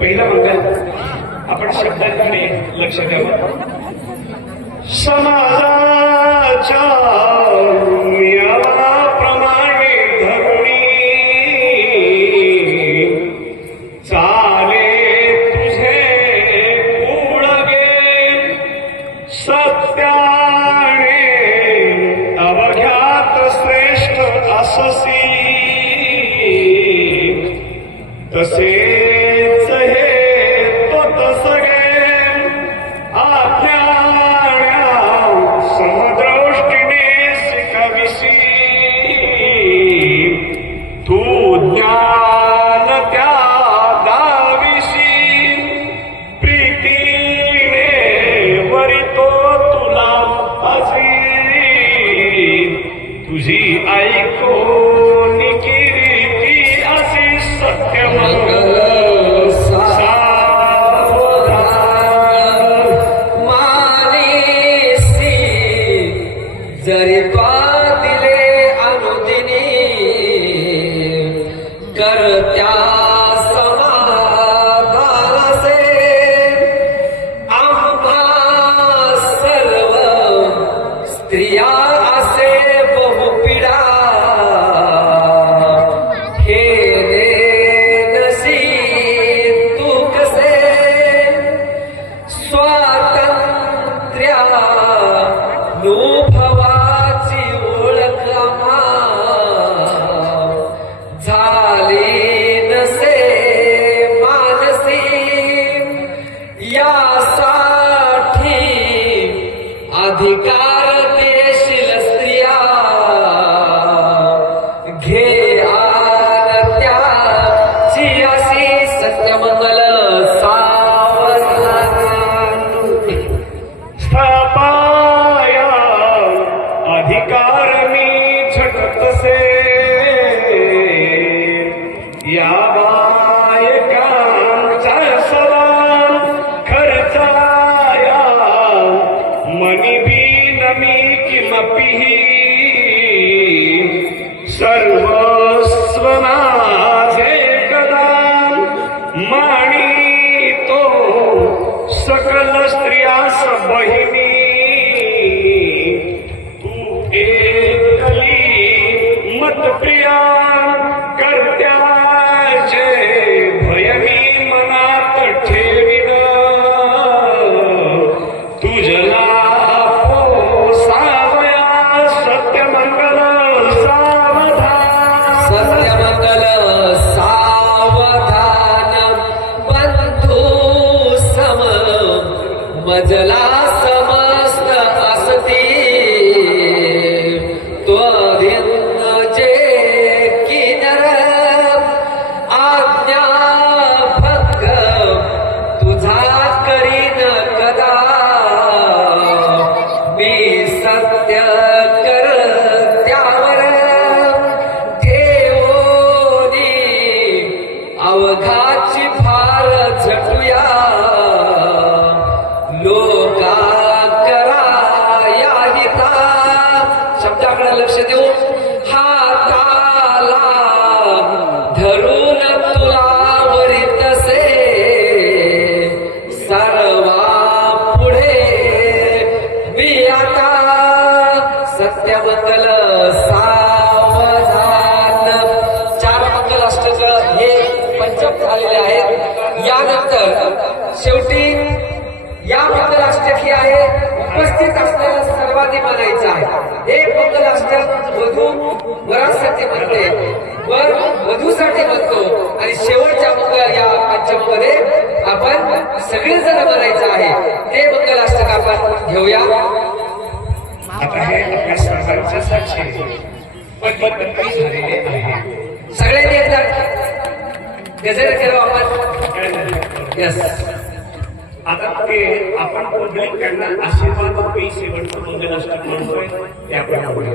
पहिला मंगल आपण शब्दांकडे लक्ष द्यावं. समाजाच्या प्रमाणे धरुणी चाले तुझे कुळगे सत्याने अवघ्यात श्रेष्ठ अससी. तसे ज्ञान त्या दाविसी प्रीतीने वरितो तुला असी तुझी ऐकून करत्या मजला समस्त असती. त्वरिन्न मी आता सावधान. चार मंगल अष्टक हे पंचम झालेले आहेत. यानंतर शेवटी या मंगल अष्टक हे आहे उपस्थित असलेल्या सर्वांनी म्हणायचं आहे. हे मंगल अष्टक वधू वरासाठी म्हणते वर वधूसाठी म्हणतो आणि शेवटच्या मंगल या पंचममध्ये आपण सगळेजण म्हणायचं आहे. ते मंगल अष्टक आपण घेऊया. आता हे आपल्या सर्वांच्या साक्षी पद्धती झालेले आहे. सगळ्यांनी एकदा गजर केलं आपण यस आता ते आपण पुढील त्यांना आशीर्वाद रुपी शेवटचं मंगल अष्टक म्हणतोय ते आपण पुढे